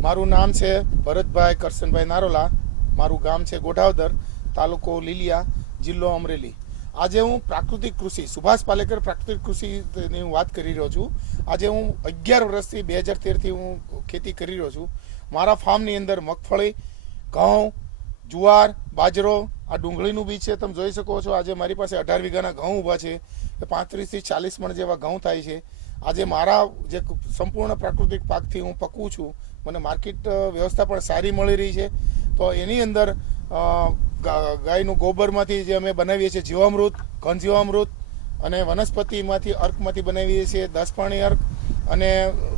મારું નામ છે ભરતભાઈ કરશનભાઈ નારોલા, મારું ગામ છે ગોઢાવદર, તાલુકો લીલિયા, જિલ્લો અમરેલી। આજે હું પ્રાકૃતિક કૃષિ સુભાષ પાલેકર પ્રાકૃતિક કૃષિની હું વાત કરી રહ્યો છું। આજે હું 11 વર્ષથી 2013થી હું ખેતી કરી રહ્યો છું। મારા ફાર્મની અંદર મગફળી, ઘઉં, જુવાર, બાજરો, આ ડુંગળીનું બીજ છે, તમે જોઈ શકો છો। આજે મારી પાસે 18 વીઘાના ઘઉં ઊભા છે, 35 થી 40 મણ જેવા ઘઉં થાય છે। આજે મારા જે સંપૂર્ણ પ્રાકૃતિક પાકથી હું પકવું છું, મને માર્કેટ વ્યવસ્થા પણ સારી મળી રહી છે। તો એની અંદર ગાયનું ગોબરમાંથી જે અમે બનાવીએ છીએ જીવામૃત, ઘન જીવામૃત અને વનસ્પતિમાંથી અર્કમાંથી બનાવીએ છીએ 10 પાણી અર્ક અને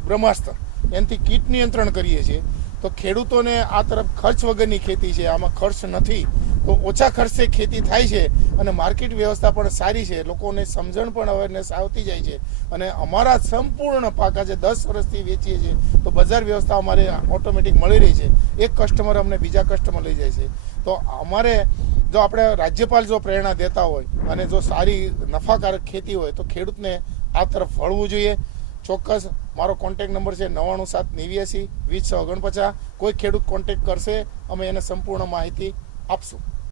બ્રહ્માસ્ત્ર, એનાથી કીટ નિયંત્રણ કરીએ છીએ। તો ખેડૂતોને આ તરફ ખર્ચ વગરની ખેતી છે, આમાં ખર્ચ નથી, તો ઓછા ખર્ચે ખેતી થાય છે અને માર્કેટ વ્યવસ્થા પણ સારી છે, લોકોને સમજણ પણ અવેરનેસ આવતી જાય છે। અને અમારા સંપૂર્ણ પાક આજે 10 વર્ષથી વેચીએ છીએ, તો બજાર વ્યવસ્થા અમારે ઓટોમેટિક મળી રહી છે। એક કસ્ટમર અમને બીજા કસ્ટમર લઈ જાય છે। તો અમારે જો આપણે રાજ્યપાલ જો પ્રેરણા દેતા હોય અને જો સારી નફાકારક ખેતી હોય તો ખેડૂતને આ તરફ વળવું જોઈએ। ચોક્કસ મારો કોન્ટેક્ટ નંબર છે 9789 2049। કોઈ ખેડૂત કોન્ટેક્ટ કરશે, અમે એને સંપૂર્ણ માહિતી આપશું।